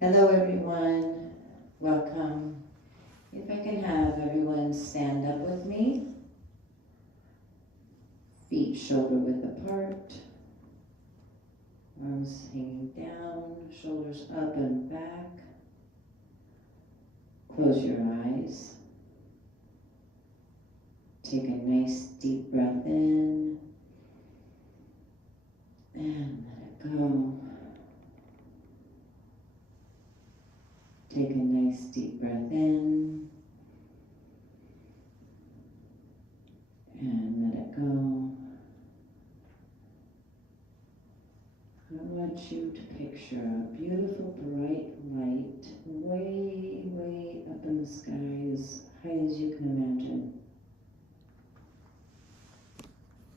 Hello everyone, welcome. If I can have everyone stand up with me, feet shoulder width apart, arms hanging down, shoulders up and back. Close your eyes. Take a nice deep breath in and let it go. Take a nice deep breath in and let it go. I want you to picture a beautiful bright light way, way up in the sky, as high as you can imagine.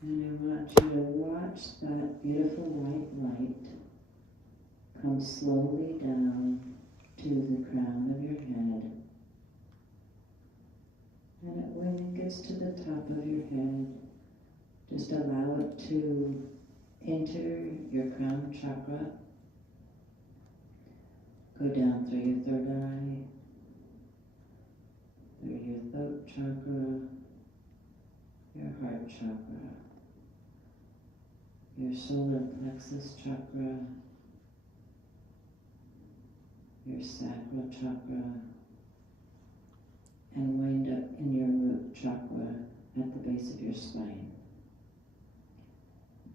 And I want you to watch that beautiful white light come slowly down to the crown of your head. And when it gets to the top of your head, just allow it to enter your crown chakra, go down through your third eye, through your throat chakra, your heart chakra, your solar plexus chakra, your sacral chakra, and wind up in your root chakra at the base of your spine.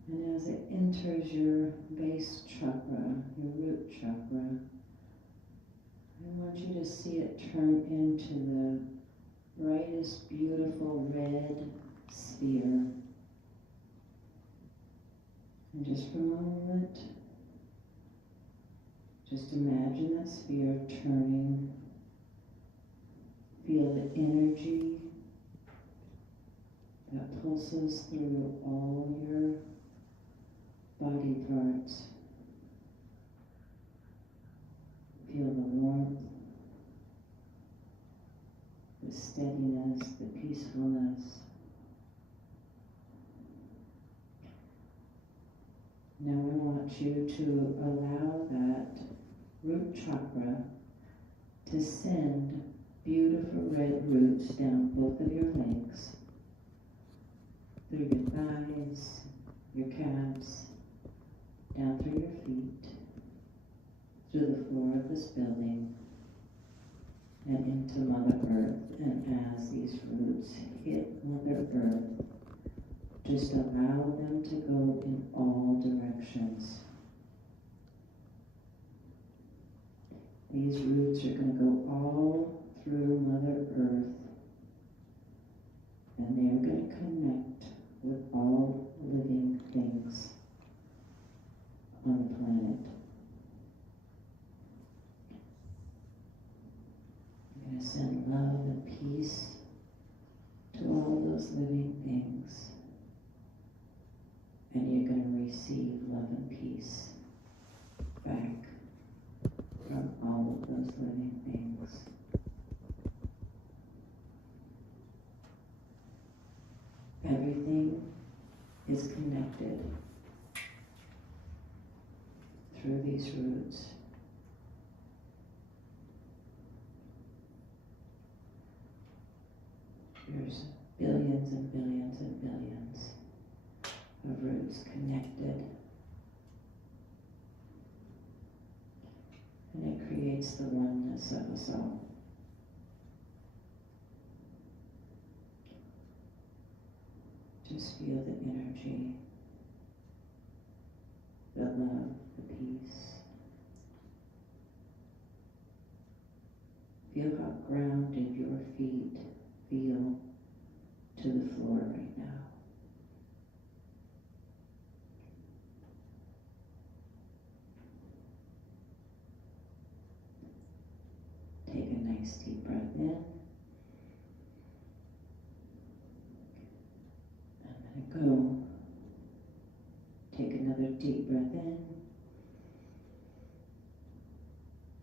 And as it enters your base chakra, your root chakra, I want you to see it turn into the brightest, beautiful red sphere. And just for a moment, just imagine that sphere turning. Feel the energy that pulses through all your body parts. Feel the warmth, the steadiness, the peacefulness. Now I want you to allow that root chakra to send beautiful red roots down both of your legs, through your thighs, your calves, down through your feet, through the floor of this building, and into Mother Earth. And as these roots hit Mother Earth, just allow them to go in all directions. These roots are going to go all through Mother Earth, and they're going to connect with all living things on the planet. You're going to send love and peace to all those living things, and you're going to receive love and peace back from all of those living things. Everything is connected through these roots. There's billions and billions and billions of roots connected. And it creates the oneness of us all. Just feel the energy, the love, the peace. Feel how grounded your feet feel to the floor right now. Take a nice deep breath in. Go. Take another deep breath in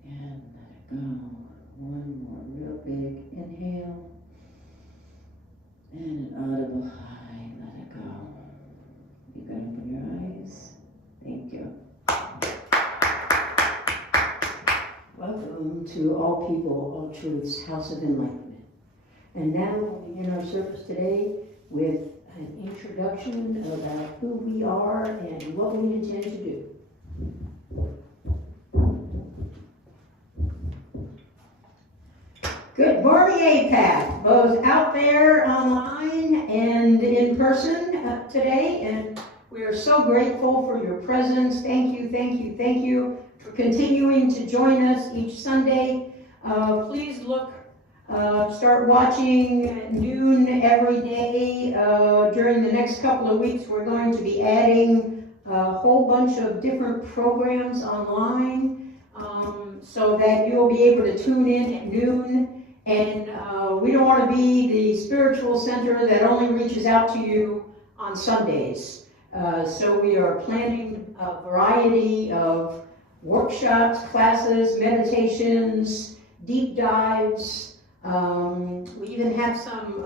and let it go. One more real big inhale and an audible high. Let it go. You can open your eyes. Thank you. to All People, All Truths, House of Enlightenment. And now we'll begin our service today with an introduction about who we are and what we intend to do. Good morning, Apath, both out there online and in person today. And we are so grateful for your presence. Thank you, thank you, thank you for continuing to join us each Sunday. Please start watching at noon every day. During the next couple of weeks, we're going to be adding a whole bunch of different programs online so that you'll be able to tune in at noon. And we don't want to be the spiritual center that only reaches out to you on Sundays. So we are planning a variety of workshops, classes, meditations, deep dives. We even have some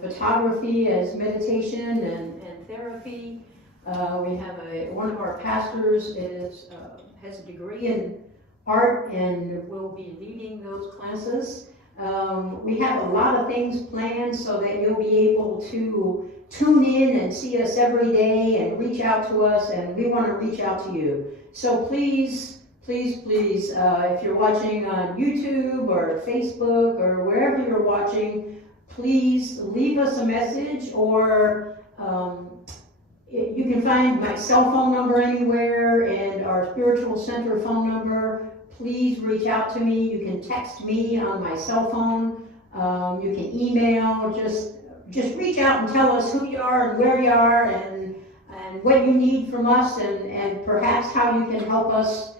photography as meditation and therapy. We have one of our pastors has a degree in art and will be leading those classes. We have a lot of things planned so that you'll be able to tune in and see us every day and reach out to us, and we want to reach out to you. So please, please, please, if you're watching on YouTube or Facebook or wherever you're watching, please leave us a message, or you can find my cell phone number anywhere and our spiritual center phone number. Please reach out to me. You can text me on my cell phone. You can email. Just reach out and tell us who you are and where you are and what you need from us, and perhaps how you can help us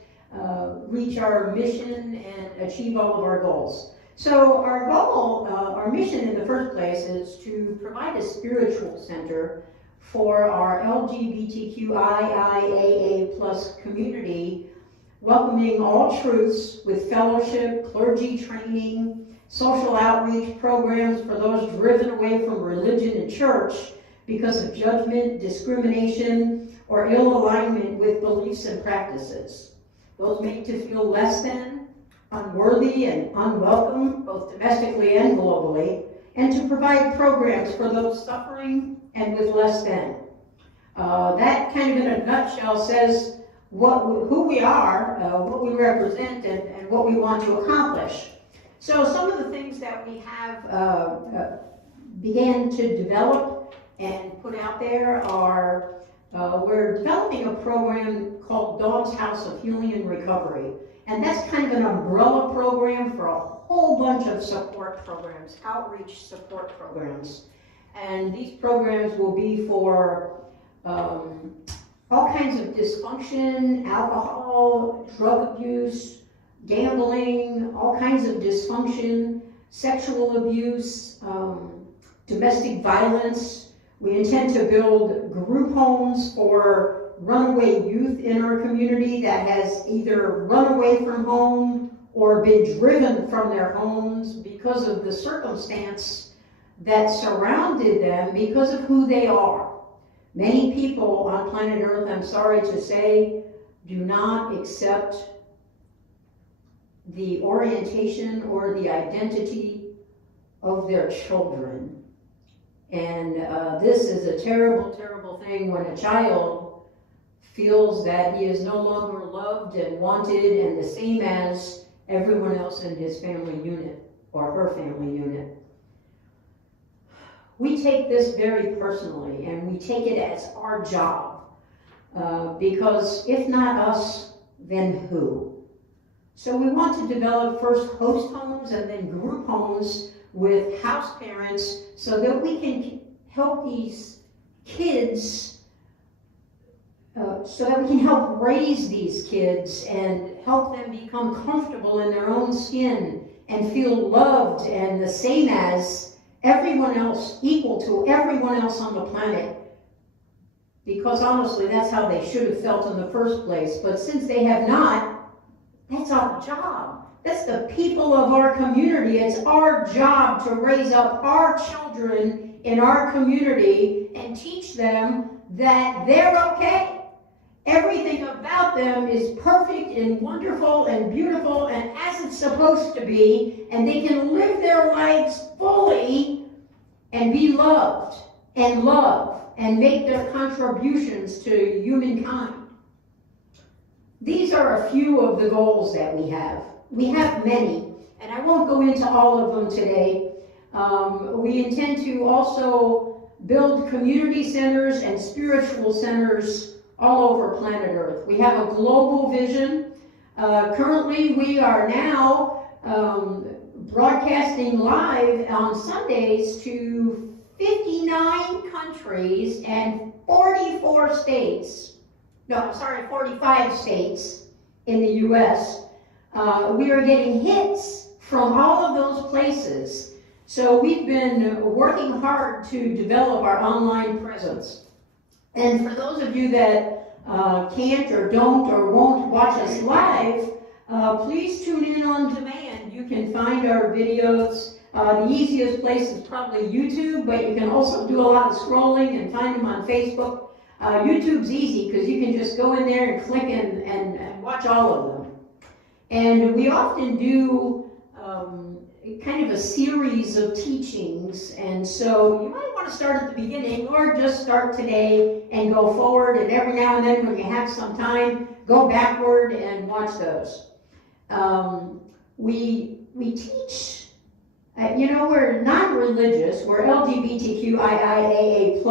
reach our mission and achieve all of our goals. So our goal, our mission in the first place, is to provide a spiritual center for our LGBTQIA+ community, welcoming all truths with fellowship, clergy training, social outreach programs for those driven away from religion and church because of judgment, discrimination, or ill alignment with beliefs and practices. Those made to feel less than, unworthy, and unwelcome, both domestically and globally, and to provide programs for those suffering and with less than. That kind of in a nutshell says who we are, what we represent, and what we want to accomplish. So some of the things that we have began to develop and put out there are, we're developing a program called Dawn's House of Healing and Recovery. And that's kind of an umbrella program for a whole bunch of support programs, outreach support programs. And these programs will be for all kinds of dysfunction, alcohol, drug abuse, gambling, all kinds of dysfunction, sexual abuse, domestic violence. We intend to build group homes for runaway youth in our community that has either run away from home or been driven from their homes because of the circumstance that surrounded them because of who they are. Many people on planet Earth, I'm sorry to say, do not accept the orientation or the identity of their children. And this is a terrible, terrible thing when a child feels that he is no longer loved and wanted and the same as everyone else in his family unit or her family unit. We take this very personally, and we take it as our job, because if not us, then who? So we want to develop first host homes and then group homes with house parents so that we can help these kids, so that we can help raise these kids and help them become comfortable in their own skin and feel loved and the same as everyone else, equal to everyone else on the planet. Because honestly, that's how they should have felt in the first place. But since they have not, that's our job. That's the people of our community. It's our job to raise up our children in our community and teach them that they're okay Everything about them is perfect and wonderful and beautiful and as it's supposed to be, and they can live their lives fully and be loved and love and make their contributions to humankind. These are a few of the goals that we have. We have many, and I won't go into all of them today. We intend to also build community centers and spiritual centers all over planet Earth. We have a global vision. Currently, we are now broadcasting live on Sundays to 59 countries and 44 states. No, I'm sorry, 45 states in the U.S. We are getting hits from all of those places. So we've been working hard to develop our online presence. And for those of you that can't or don't or won't watch us live, please tune in on demand. You can find our videos. The easiest place is probably YouTube, but you can also do a lot of scrolling and find them on Facebook. YouTube's easy because you can just go in there and click and watch all of them. And we often do kind of a series of teachings, and so you might want to start at the beginning or just start today and go forward, and every now and then when you have some time, go backward and watch those. We teach, we're non-religious, we're LGBTQIA+.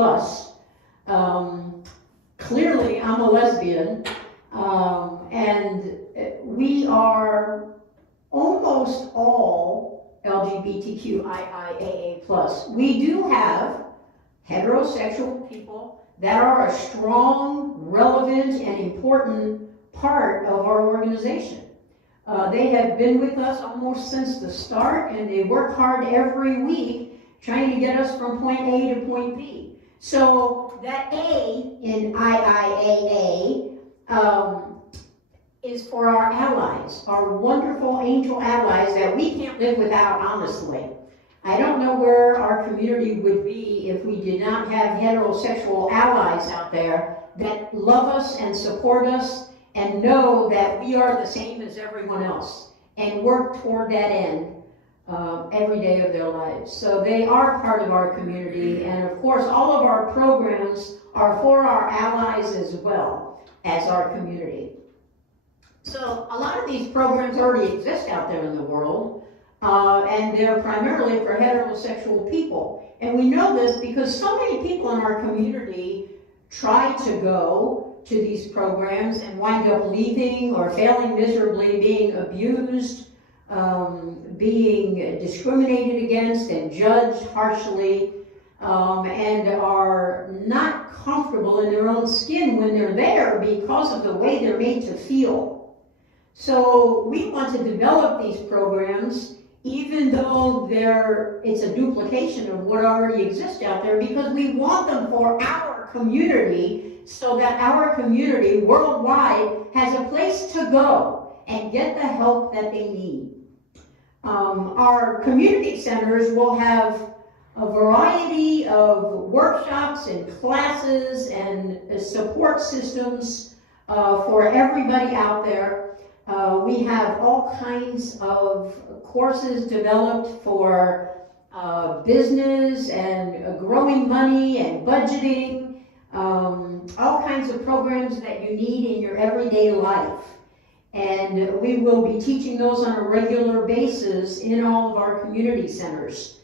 Clearly, I'm a lesbian, and we are almost all LGBTQIA+. We do have heterosexual people that are a strong, relevant, and important part of our organization. They have been with us almost since the start, and they work hard every week trying to get us from point A to point B. So that A in IIAA is for our allies, our wonderful angel allies that we can't live without, honestly. I don't know where our community would be if we did not have heterosexual allies out there that love us and support us and know that we are the same as everyone else and work toward that end every day of their lives. So they are part of our community, and of course all of our programs are for our allies as well as our community. So a lot of these programs already exist out there in the world, and they're primarily for heterosexual people. And we know this because so many people in our community try to go to these programs and wind up leaving or failing miserably, being abused, being discriminated against and judged harshly, and are not comfortable in their own skin when they're there because of the way they're made to feel. So we want to develop these programs even though it's a duplication of what already exists out there, because we want them for our community so that our community worldwide has a place to go and get the help that they need. Our community centers will have a variety of workshops and classes and support systems for everybody out there. We have all kinds of courses developed for business and growing money and budgeting, all kinds of programs that you need in your everyday life. And we will be teaching those on a regular basis in all of our community centers.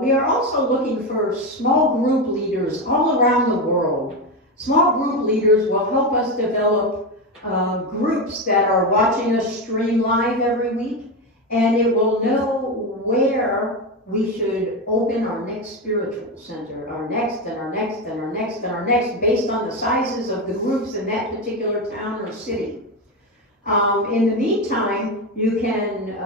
We are also looking for small group leaders all around the world. Small group leaders will help us develop groups that are watching us stream live every week, and it will know where we should open our next spiritual center, our next and our next and our next and our next, based on the sizes of the groups in that particular town or city. In the meantime, you can,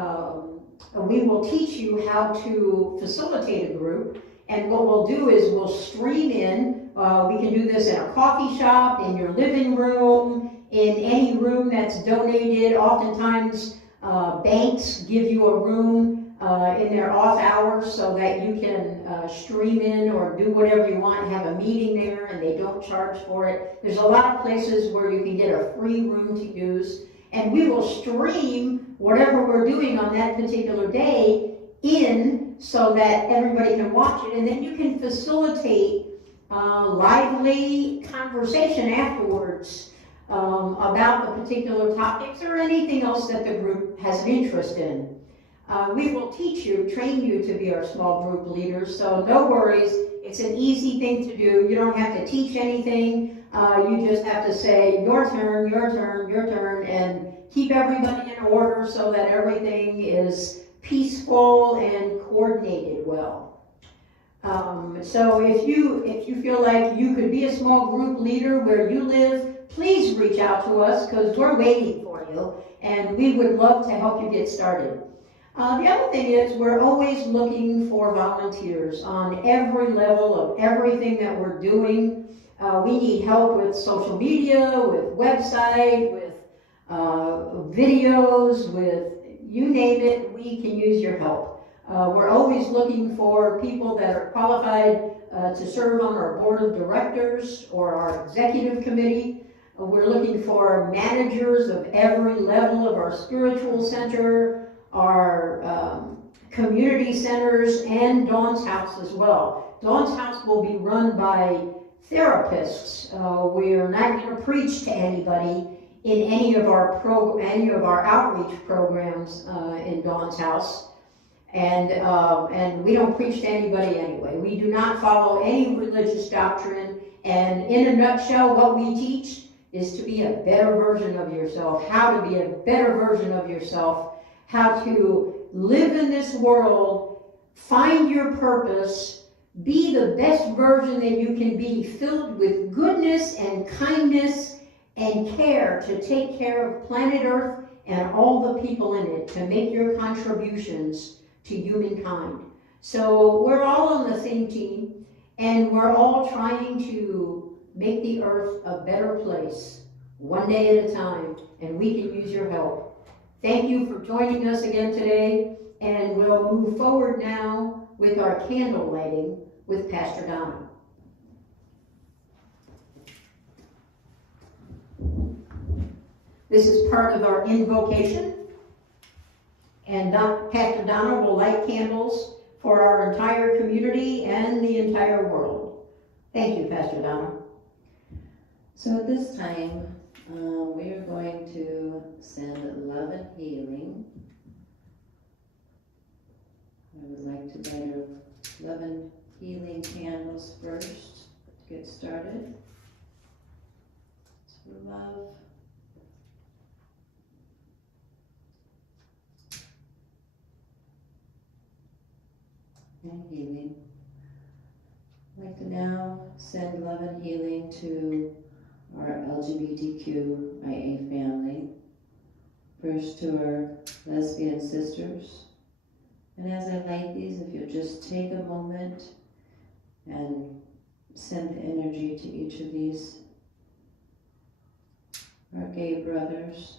we will teach you how to facilitate a group, and what we'll do is we'll stream in. We can do this in a coffee shop, in your living room, in any room that's donated. Oftentimes, banks give you a room in their off hours so that you can stream in or do whatever you want, have a meeting there, and they don't charge for it. There's a lot of places where you can get a free room to use, and we will stream whatever we're doing on that particular day in so that everybody can watch it, and then you can facilitate lively conversation afterwards about the particular topics or anything else that the group has an interest in. We will teach you, train you to be our small group leaders, so no worries. It's an easy thing to do. You don't have to teach anything. You just have to say, your turn, your turn, your turn, and keep everybody in order so that everything is peaceful and coordinated well. So if you feel like you could be a small group leader where you live, please reach out to us because we're waiting for you, and we would love to help you get started. The other thing is we're always looking for volunteers on every level of everything that we're doing. We need help with social media, with website, with videos, with you name it, we can use your help. We're always looking for people that are qualified to serve on our board of directors or our executive committee. We're looking for managers of every level of our spiritual center, our community centers, and Dawn's House as well. Dawn's House will be run by therapists. We're not going to preach to anybody in any of our outreach programs in Dawn's House, and we don't preach to anybody anyway. We do not follow any religious doctrine, and in a nutshell, what we teach is to be a better version of yourself, how to be a better version of yourself, how to live in this world, find your purpose, be the best version that you can be, filled with goodness and kindness and care to take care of planet Earth and all the people in it, to make your contributions to humankind. So we're all on the same team, and we're all trying to make the Earth a better place, one day at a time, and we can use your help. Thank you for joining us again today, and we'll move forward now with our candle lighting with Pastor Donna. This is part of our invocation, and Pastor Donna will light candles for our entire community and the entire world. Thank you, Pastor Donna. So at this time, we are going to send love and healing. I would like to light our love and healing candles first to get started. It's for love. And healing. I'd like to now send love and healing to our LGBTQIA family. First to our lesbian sisters. And as I light these, if you'll just take a moment and send the energy to each of these. Our gay brothers.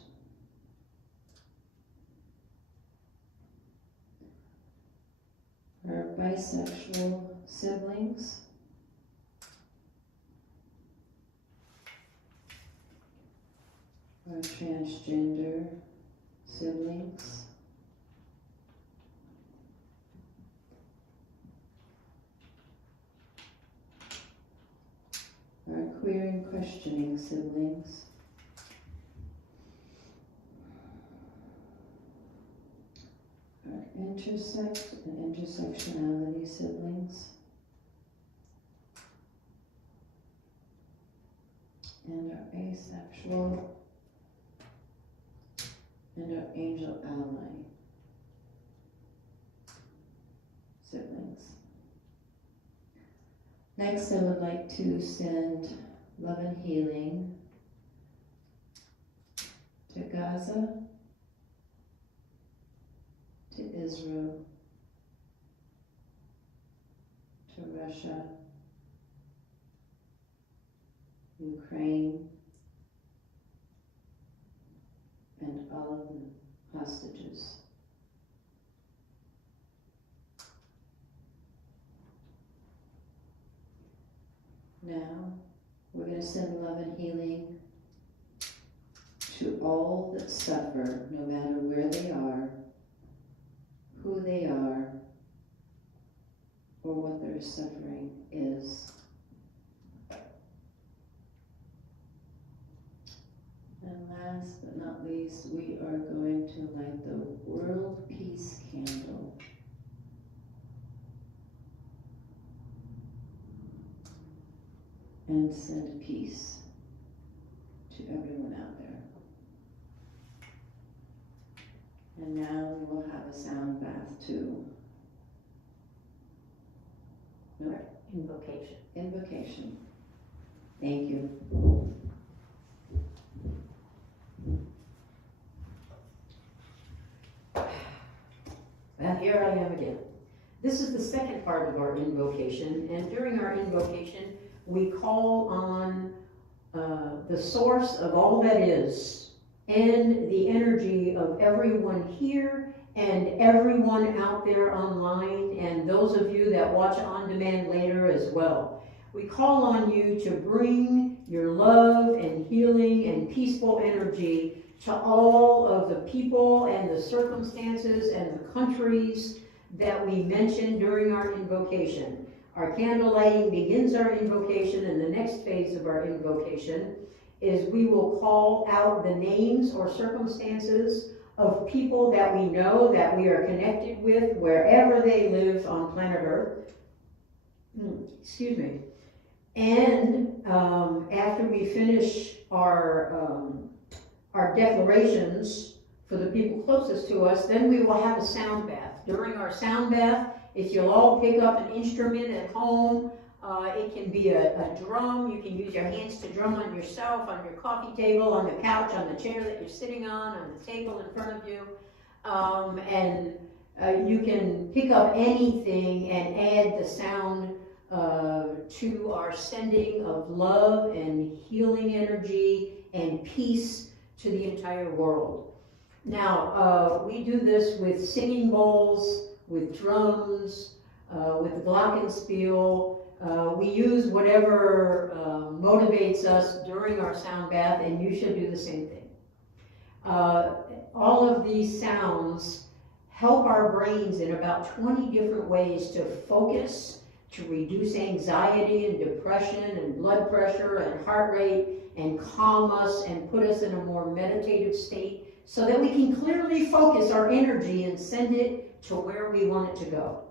Our bisexual siblings. Our transgender siblings. Our queer and questioning siblings. Our intersect and intersectionality siblings. And our asexual and our angel ally siblings. Next, I would like to send love and healing to Gaza, to Israel, to Russia, Ukraine, and all of the hostages. going to send love and healing to all that suffer, no matter where they are, who they are, or what their suffering is. And last but not least, we are going to light the World Peace Candle. And send peace to everyone out there. And now we will have a sound bath too. No? Invocation. Invocation. Thank you. Well, here I am again. This is the second part of our invocation, and during our invocation, we call on the source of all that is, and the energy of everyone here and everyone out there online, and those of you that watch on demand later as well. We call on you to bring your love and healing and peaceful energy to all of the people and the circumstances and the countries that we mentioned during our invocation. Our candle lighting begins our invocation, and the next phase of our invocation is we will call out the names or circumstances of people that we know, that we are connected with, wherever they live on planet Earth. Excuse me. And after we finish our declarations for the people closest to us, then we will have a sound bath. During our sound bath, if you'll all pick up an instrument at home, it can be a drum. You can use your hands to drum on yourself, on your coffee table, on the couch, on the chair that you're sitting on the table in front of you. You can pick up anything and add the sound to our sending of love and healing energy and peace to the entire world. Now, we do this with singing bowls, with drums, with the glockenspiel. We use whatever motivates us during our sound bath, and you should do the same thing. All of these sounds help our brains in about 20 different ways to focus, to reduce anxiety and depression and blood pressure and heart rate, and calm us and put us in a more meditative state so that we can clearly focus our energy and send it to where we want it to go.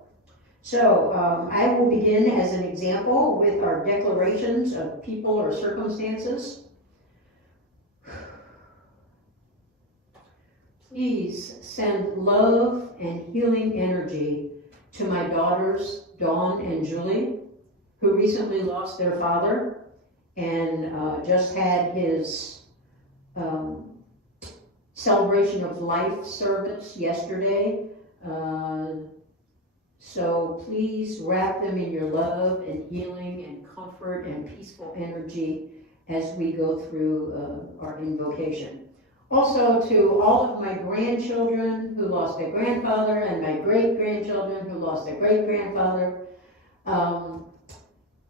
So I will begin as an example with our declarations of people or circumstances. Please send love and healing energy to my daughters, Dawn and Julie, who recently lost their father and just had his celebration of life service yesterday. So please wrap them in your love and healing and comfort and peaceful energy as we go through our invocation. Also to all of my grandchildren who lost their grandfather, and my great-grandchildren who lost their great-grandfather,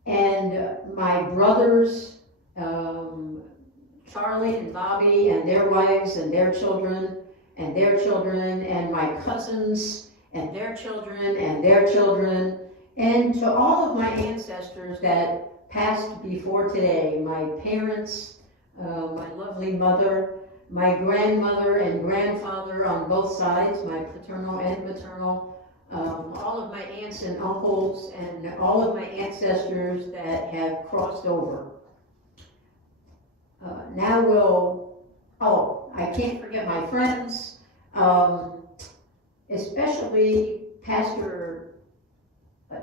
and my brothers, Charlie and Bobby and their wives and their children, and my cousins and their children, and to all of my ancestors that passed before today, my parents, my lovely mother, my grandmother and grandfather on both sides, my paternal and maternal, all of my aunts and uncles, and all of my ancestors that have crossed over. I can't forget my friends, especially Pastor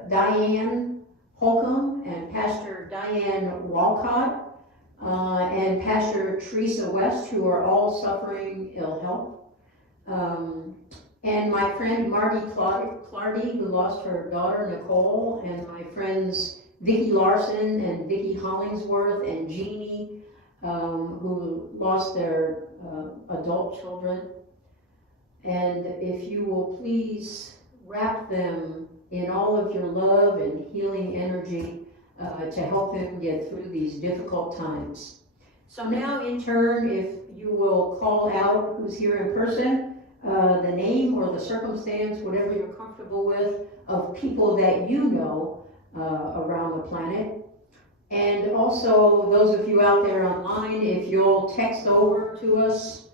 Diane Holcomb and Pastor Diane Walcott, and Pastor Teresa West, who are all suffering ill health, and my friend Marty Clardy, who lost her daughter Nicole, and my friends Vicki Larson and Vicki Hollingsworth and Jeannie, who lost their adult children. And if you will please wrap them in all of your love and healing energy, to help them get through these difficult times. So now, in turn, if you will call out who's here in person, the name or the circumstance, whatever you're comfortable with, of people that you know around the planet. And also, those of you out there online, if you'll text over to us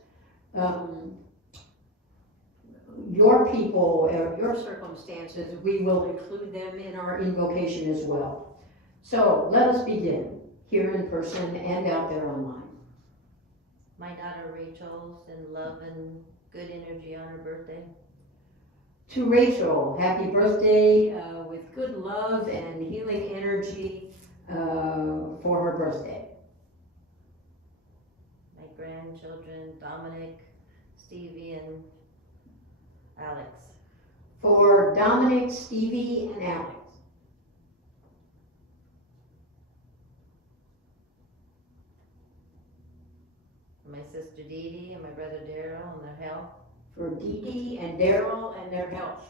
your people or your circumstances, we will include them in our invocation as well. So let us begin, here in person and out there online. My daughter Rachel, send love and good energy on her birthday. To Rachel, happy birthday with good love and healing energy for her birthday. My grandchildren, Dominic, Stevie, and Alex. For Dominic, Stevie, and Alex. For my sister Dee Dee and my brother Daryl and their health. For Dee Dee and Daryl and their health.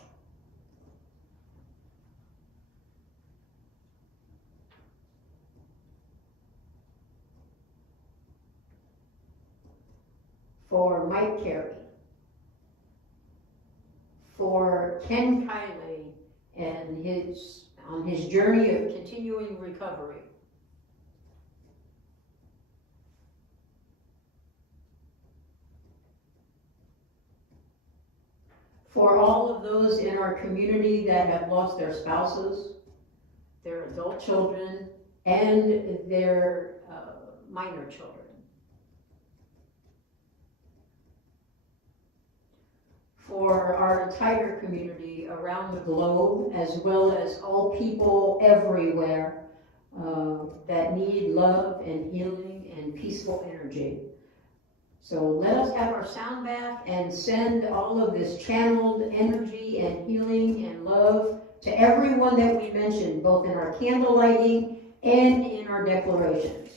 For Mike Carey. For Ken Kiley and on his journey of continuing recovery. For all of those in our community that have lost their spouses, their adult children, and their minor children. For our entire community around the globe, as well as all people everywhere that need love and healing and peaceful energy. So let us have our sound bath and send all of this channeled energy and healing and love to everyone that we mentioned, both in our candle lighting and in our declarations.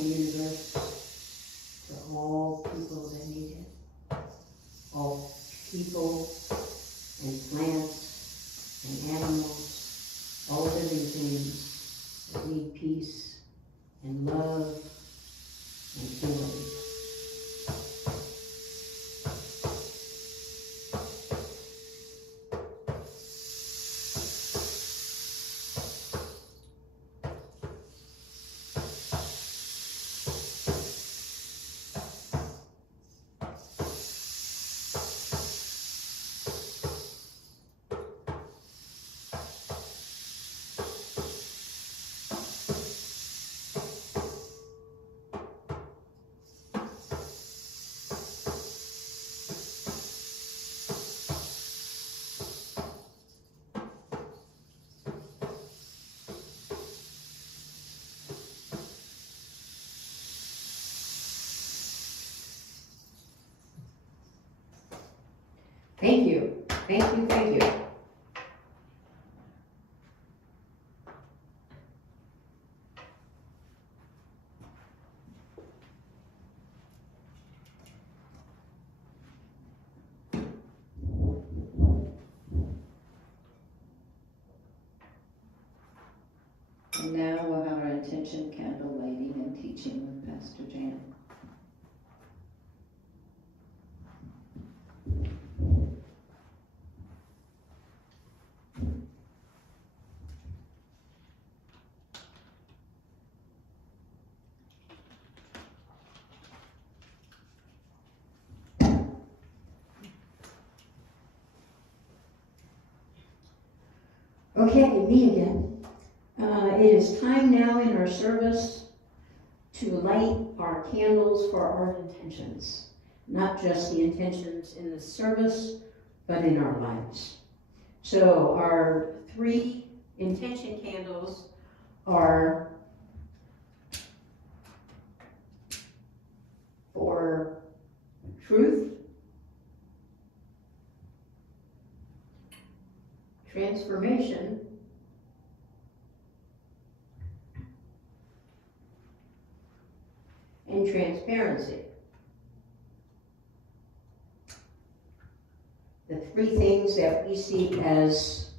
the universe to all people that need it. All people and plants and animals, all living things that need peace and love and healing. Thank you, thank you, thank you. And now we'll have our intention candle lighting and teaching with Pastor Janet. Okay, me again. It is time now in our service to light our candles for our intentions. Not just the intentions in the service, but in our lives. So our 3 intention candles are for truth, transformation, and transparency. The 3 things that we see as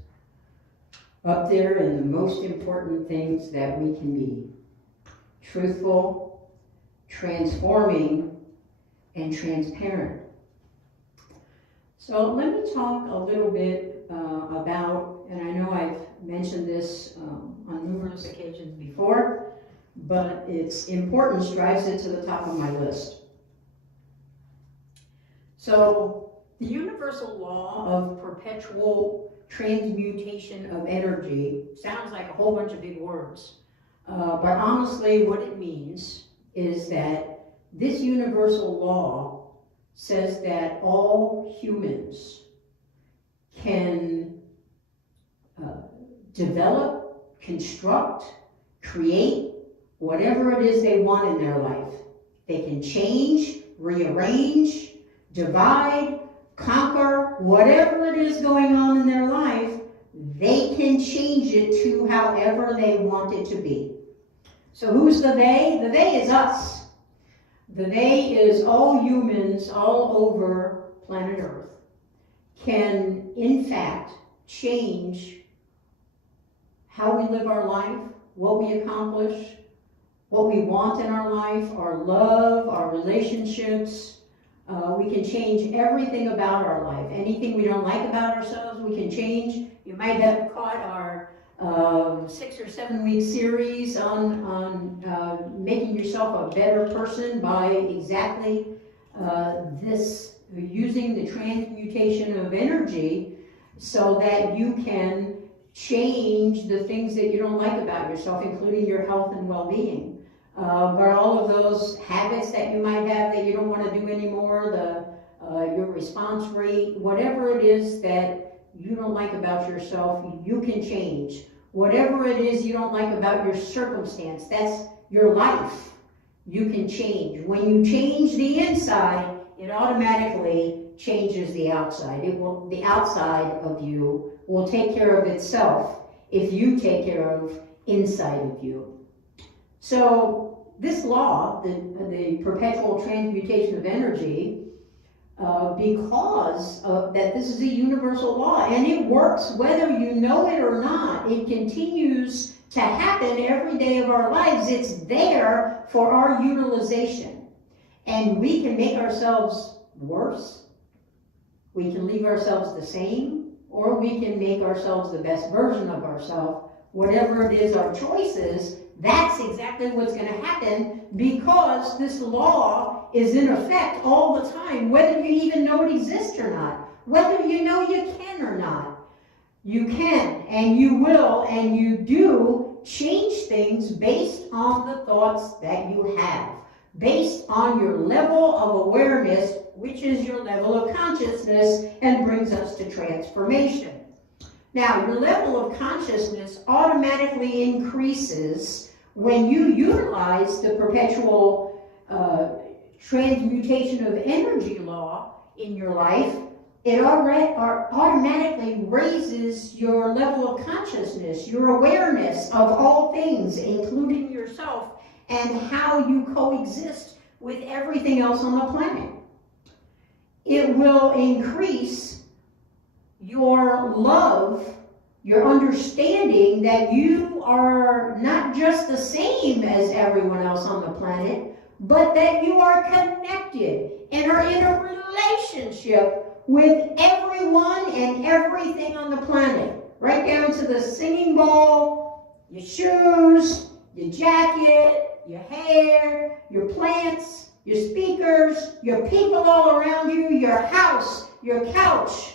up there and the most important things that we can be. Truthful, transforming, and transparent. So let me talk a little bit about, and I know I've mentioned this on numerous occasions before, but its importance drives it to the top of my list. So the universal law of perpetual transmutation of energy sounds like a whole bunch of big words, but honestly what it means is that this universal law says that all humans can develop, construct, create whatever it is they want in their life. They can change, rearrange, divide, conquer, whatever it is going on in their life, they can change it to however they want it to be. So who's the they? The they is us. The they is all humans all over planet Earth can, in fact, change how we live our life, what we accomplish, what we want in our life, our love, our relationships. We can change everything about our life. Anything we don't like about ourselves, we can change. You might have caught our 6 or 7 week series on making yourself a better person by exactly this, using the transmutation of energy so that you can change the things that you don't like about yourself, including your health and well-being. But all of those habits that you might have that you don't want to do anymore, your response rate, whatever it is that you don't like about yourself, you can change. Whatever it is you don't like about your circumstance, that's your life, you can change. When you change the inside, it automatically changes the outside. The outside of you will take care of itself if you take care of inside of you. So this law, the perpetual transmutation of energy, because that this is a universal law, and it works whether you know it or not. It continues to happen every day of our lives. It's there for our utilization. And we can make ourselves worse, we can leave ourselves the same, or we can make ourselves the best version of ourselves. Whatever it is our choice is, that's exactly what's going to happen, because this law is in effect all the time, whether you even know it exists or not, whether you know you can or not. You can, and you will, and you do change things based on the thoughts that you have, based on your level of awareness, which is your level of consciousness, and brings us to transformation. Now, your level of consciousness automatically increases when you utilize the perpetual transmutation of energy law in your life. It automatically raises your level of consciousness, your awareness of all things, including yourself, and how you coexist with everything else on the planet. It will increase your love, your understanding that you are not just the same as everyone else on the planet, but that you are connected and are in a relationship with everyone and everything on the planet, right down to the singing bowl, your shoes, your jacket, your hair, your plants, your speakers, your people all around you, your house, your couch,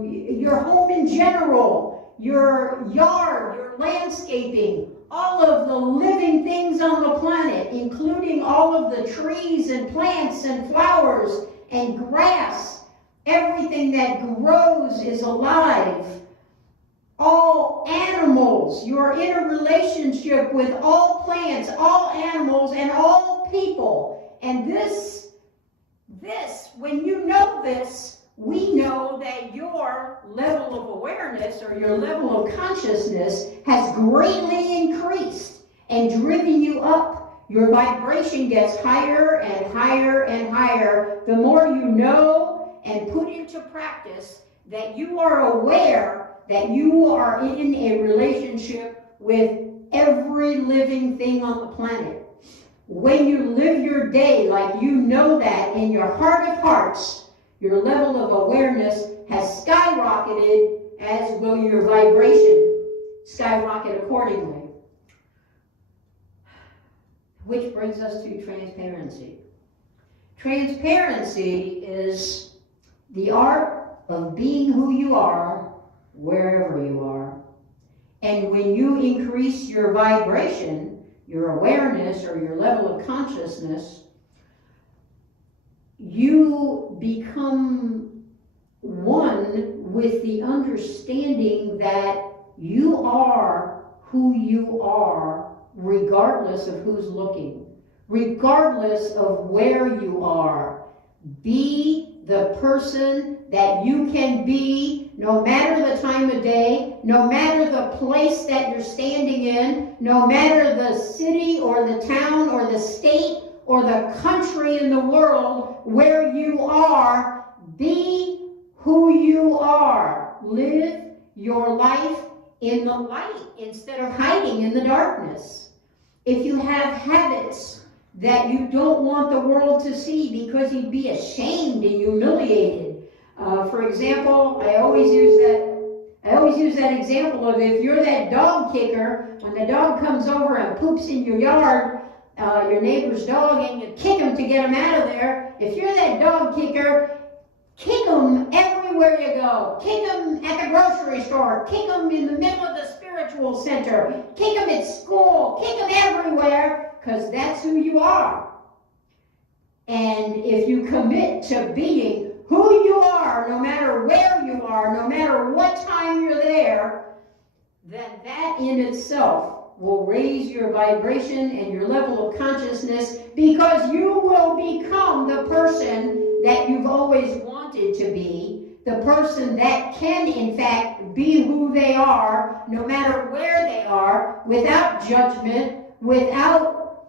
your home in general, your yard, your landscaping, all of the living things on the planet, including all of the trees and plants and flowers and grass. Everything that grows is alive. All animals, you're in a relationship with all plants, all animals, and all people. And this, when you know this, we know that your level of awareness or your level of consciousness has greatly increased and driven you up. Your vibration gets higher and higher and higher the more you know and put into practice that you are aware that you are in a relationship with every living thing on the planet. When you live your day like you know that in your heart of hearts, your level of awareness has skyrocketed, as will your vibration skyrocket accordingly. Which brings us to transparency. Transparency is the art of being who you are wherever you are. And when you increase your vibration, your awareness, or your level of consciousness, you become one with the understanding that you are who you are, regardless of who's looking, regardless of where you are. Be the person that you can be, no matter the time of day, no matter the place that you're standing in, no matter the city or the town or the state or the country in the world where you are. Be who you are. Live your life in the light instead of hiding in the darkness. If you have habits that you don't want the world to see because you'd be ashamed and humiliated. For example, I always use that example of if you're that dog kicker, when the dog comes over and poops in your yard, your neighbor's dog, and you kick him to get him out of there. If you're that dog kicker, kick him everywhere you go. Kick him at the grocery store. Kick him in the middle of the spiritual center. Kick him at school. Kick him everywhere, because that's who you are. And if you commit to being who you are, no matter where you are, no matter what time you're there, then that in itself will raise your vibration and your level of consciousness, because you will become the person that you've always wanted to be, the person that can in fact be who they are, no matter where they are, without judgment, without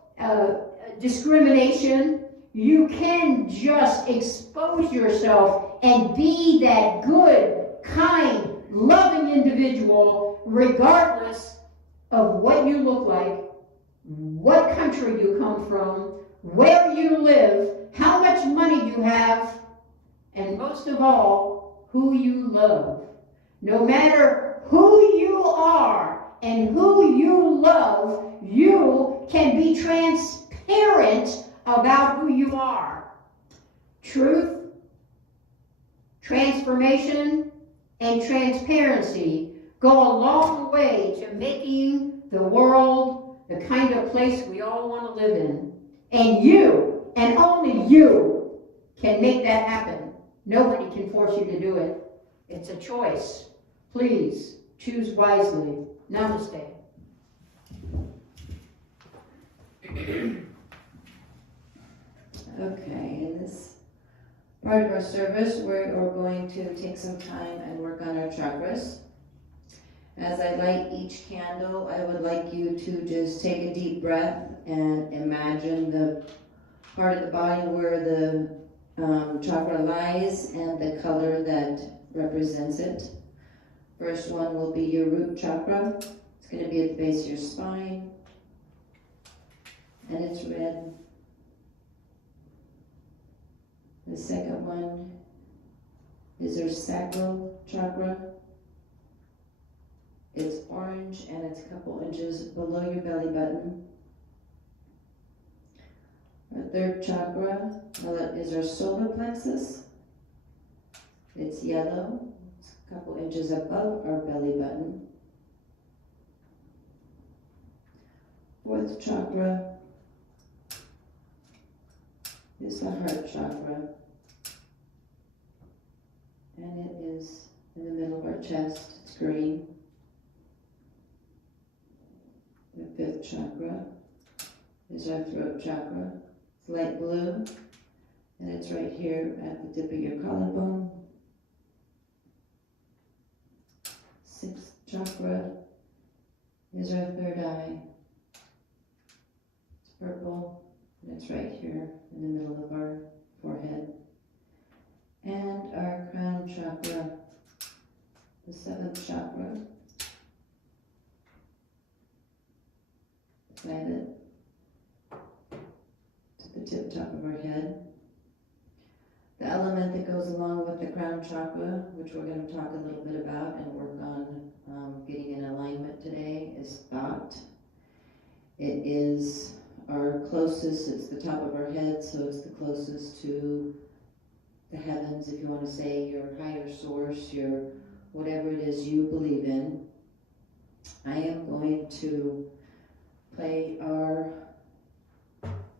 discrimination. You can just expose yourself and be that good, kind, loving individual regardless of what you look like, what country you come from, where you live, how much money you have, and most of all, who you love. No matter who you are and who you love, you can be transparent about who you are. Truth, transformation, and transparency go a long way to making the world the kind of place we all want to live in. And you, and only you, can make that happen. Nobody can force you to do it. It's a choice. Please, choose wisely. Namaste. Okay, in this part of our service, we're going to take some time and work on our chakras. As I light each candle, I would like you to just take a deep breath and imagine the part of the body where the chakra lies and the color that represents it. First one will be your root chakra. It's going to be at the base of your spine, and it's red. The second one is your sacral chakra. It's orange and it's a couple inches below your belly button. Our third chakra is our solar plexus. It's yellow. It's a couple inches above our belly button. Fourth chakra is the heart chakra. And it is in the middle of our chest. It's green. The fifth chakra is our throat chakra. It's light blue, and it's right here at the tip of your collarbone. Sixth chakra is our third eye. It's purple, and it's right here in the middle of our forehead. And our crown chakra, the seventh chakra, plant it to the tip top of our head. The element that goes along with the crown chakra, which we're going to talk a little bit about and work on getting in alignment today, is thought. It is our closest, it's the top of our head, so it's the closest to the heavens, if you want to say, your higher source, your whatever it is you believe in. I am going to play our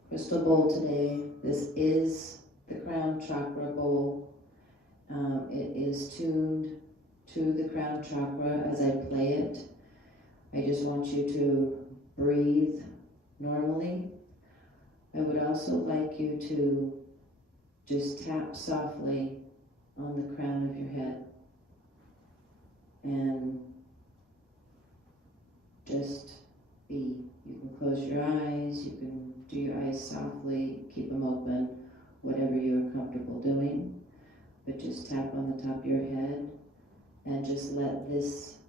crystal bowl today. This is the crown chakra bowl. It is tuned to the crown chakra as I play it. I just want you to breathe normally. I would also like you to just tap softly on the crown of your head and just be. You can close your eyes, you can do your eyes softly, keep them open, whatever you're comfortable doing, but just tap on the top of your head and just let this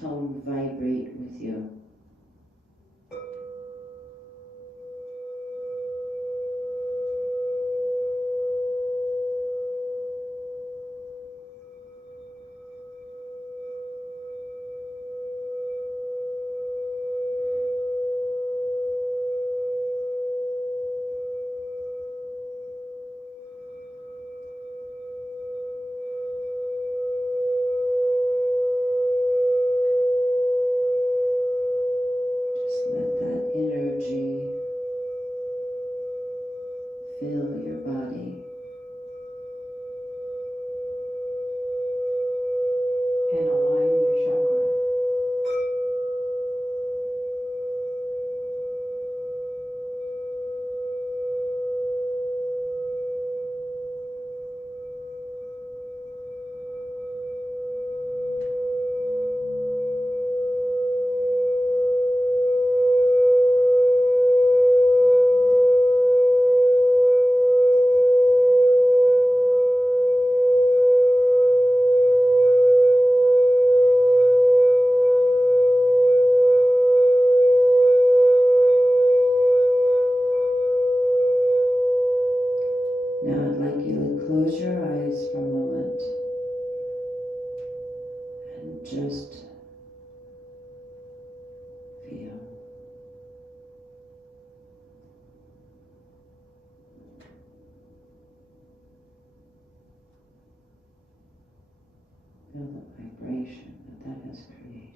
tone vibrate with you. eyes for a moment and just feel. Feel the vibration that has created.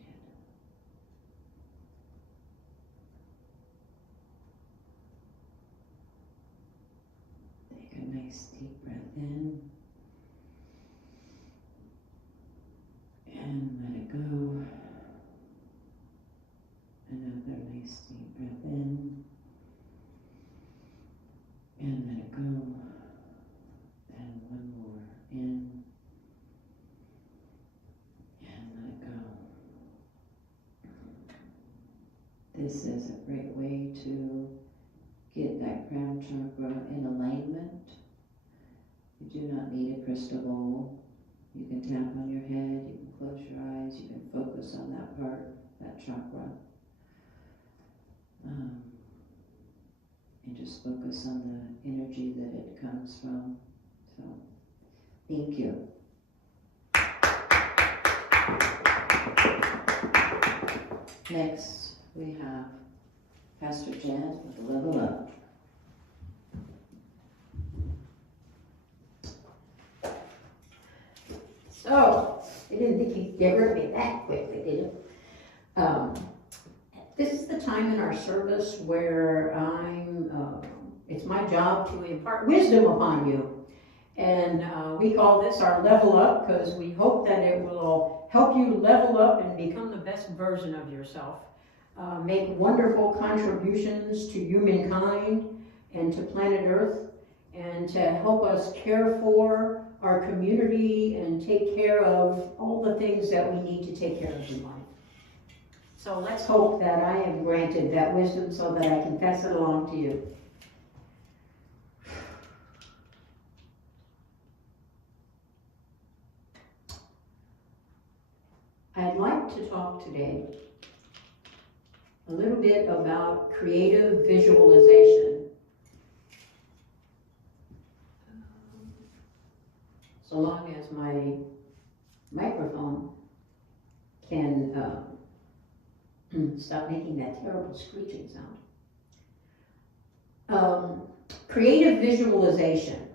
Take a nice deep breath in and let it go. Another nice deep breath in and let it go. And one more in and let it go. This is a great way to get that crown chakra in alignment. You do not need a crystal ball. You can tap on your head, you can close your eyes, you can focus on that part, that chakra. And just focus on the energy that it comes from. So, thank you. Next, we have Pastor Jan with Level Up. So, you didn't think you'd get rid of me that quickly, did you? This is the time in our service where it's my job to impart wisdom upon you. And we call this our level up because we hope that it will help you level up and become the best version of yourself. Make wonderful contributions to humankind and to planet Earth, and to help us care for our community and take care of all the things that we need to take care of in life. So let's hope that I am granted that wisdom so that I can pass it along to you. I'd like to talk today a little bit about creative visualization. So long as my microphone can stop making that terrible screeching sound. Creative visualization.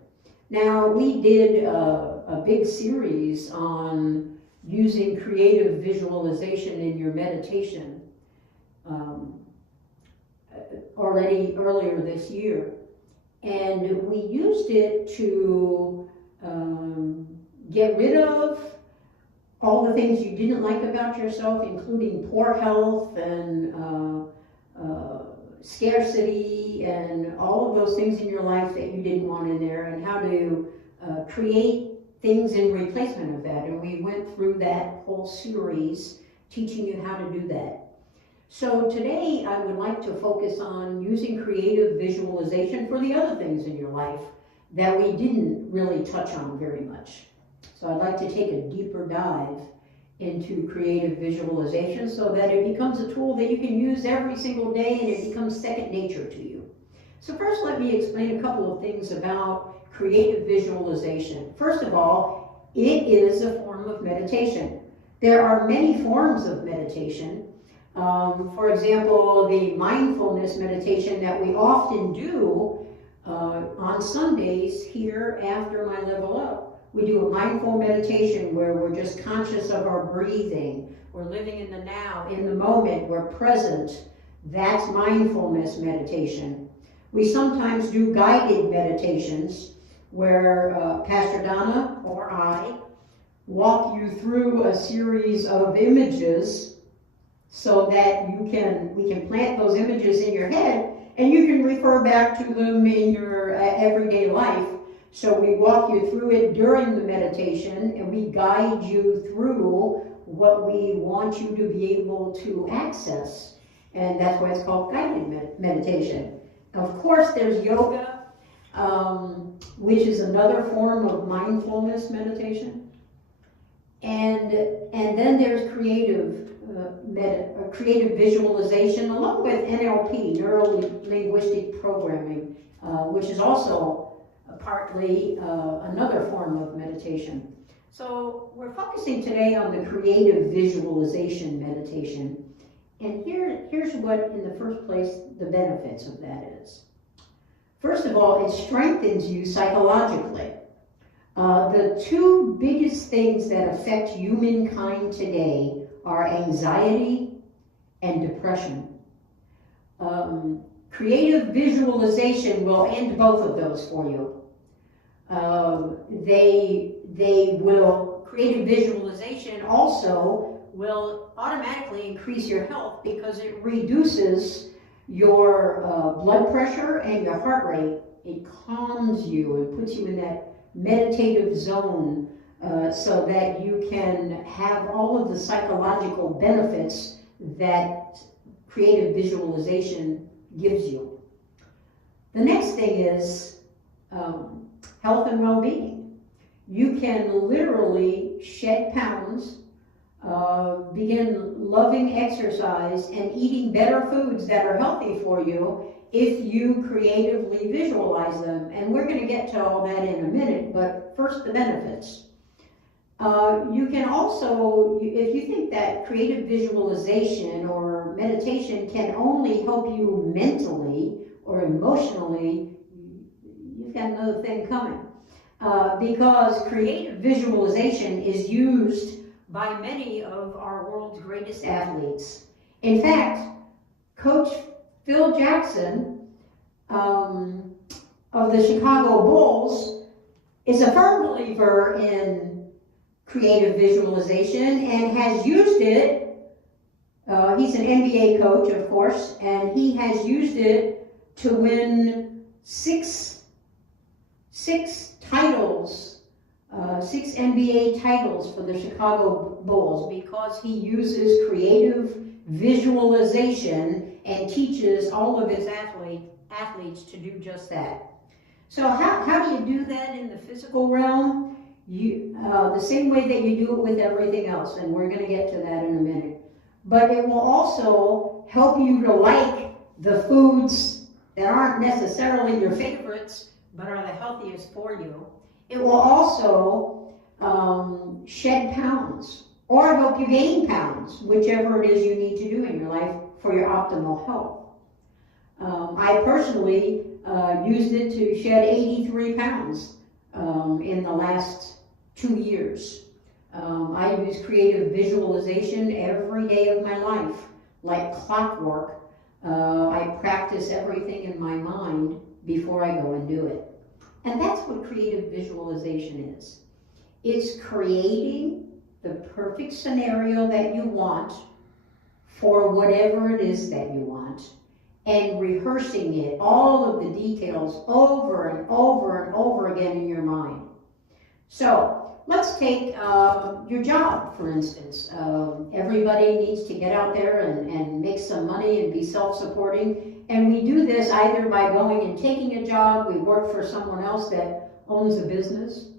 Now, we did a big series on using creative visualization in your meditation already earlier this year. And we used it to get rid of all the things you didn't like about yourself, including poor health and scarcity and all of those things in your life that you didn't want in there, and how to create things in replacement of that. And we went through that whole series teaching you how to do that. So today I would like to focus on using creative visualization for the other things in your life that we didn't really touch on very much. So I'd like to take a deeper dive into creative visualization so that it becomes a tool that you can use every single day and it becomes second nature to you. So first let me explain a couple of things about creative visualization. First of all, it is a form of meditation. There are many forms of meditation. For example, the mindfulness meditation that we often do on Sundays here after my level up. We do a mindful meditation where we're just conscious of our breathing. We're living in the now, in the moment, we're present. That's mindfulness meditation. We sometimes do guided meditations where Pastor Donna or I walk you through a series of images so that we can plant those images in your head and you can refer back to them in your everyday life. So we walk you through it during the meditation and we guide you through what we want you to be able to access. And that's why it's called guided meditation. Of course, there's yoga, which is another form of mindfulness meditation. And then there's creative visualization, along with NLP, neuro-linguistic programming, which is also partly another form of meditation. So we're focusing today on the creative visualization meditation. And here's what, in the first place, the benefits of that is. First of all, it strengthens you psychologically. The two biggest things that affect humankind today are anxiety and depression. Creative visualization will end both of those for you. Creative visualization also will automatically increase your health because it reduces your blood pressure and your heart rate. It calms you and puts you in that meditative zone so that you can have all of the psychological benefits that creative visualization gives you. The next thing is health and well-being. You can literally shed pounds, begin loving exercise and eating better foods that are healthy for you if you creatively visualize them. And we're going to get to all that in a minute, but first the benefits. You can also, if you think that creative visualization or meditation can only help you mentally or emotionally, you've got another thing coming. Because creative visualization is used by many of our world's greatest athletes. In fact, Coach Phil Jackson of the Chicago Bulls is a firm believer in creative visualization and has used it. He's an NBA coach, of course, and he has used it to win six titles, 6 NBA titles for the Chicago Bulls because he uses creative visualization and teaches all of his athletes to do just that. So how do you do that in the physical realm? The same way that you do it with everything else, and we're going to get to that in a minute. But it will also help you to like the foods that aren't necessarily your favorites, but are the healthiest for you. It will also shed pounds or help you gain pounds, whichever it is you need to do in your life for your optimal health. I personally used it to shed 83 pounds in the last 2 years. I use creative visualization every day of my life, like clockwork. I practice everything in my mind before I go and do it. And that's what creative visualization is. It's creating the perfect scenario that you want for whatever it is that you want, and rehearsing it, all of the details, over and over and over again in your mind. So let's take your job, for instance. Everybody needs to get out there and make some money and be self-supporting. And we do this either by going and taking a job, we work for someone else that owns a business,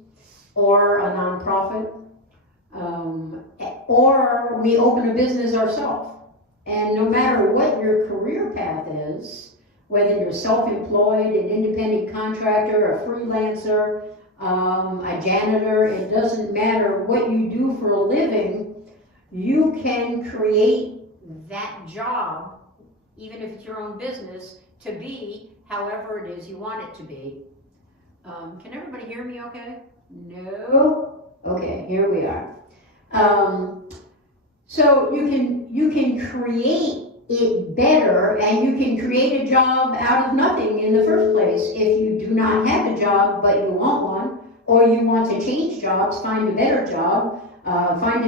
or a nonprofit, or we open a business ourselves. And no matter what your career path is, whether you're self-employed, an independent contractor, a freelancer, a janitor, it doesn't matter what you do for a living, you can create that job, even if it's your own business, to be however it is you want it to be. Can everybody hear me okay? No? Okay, here we are. So you can create it better, and you can create a job out of nothing in the first place. If you do not have a job but you want one, or you want to change jobs, find a better job,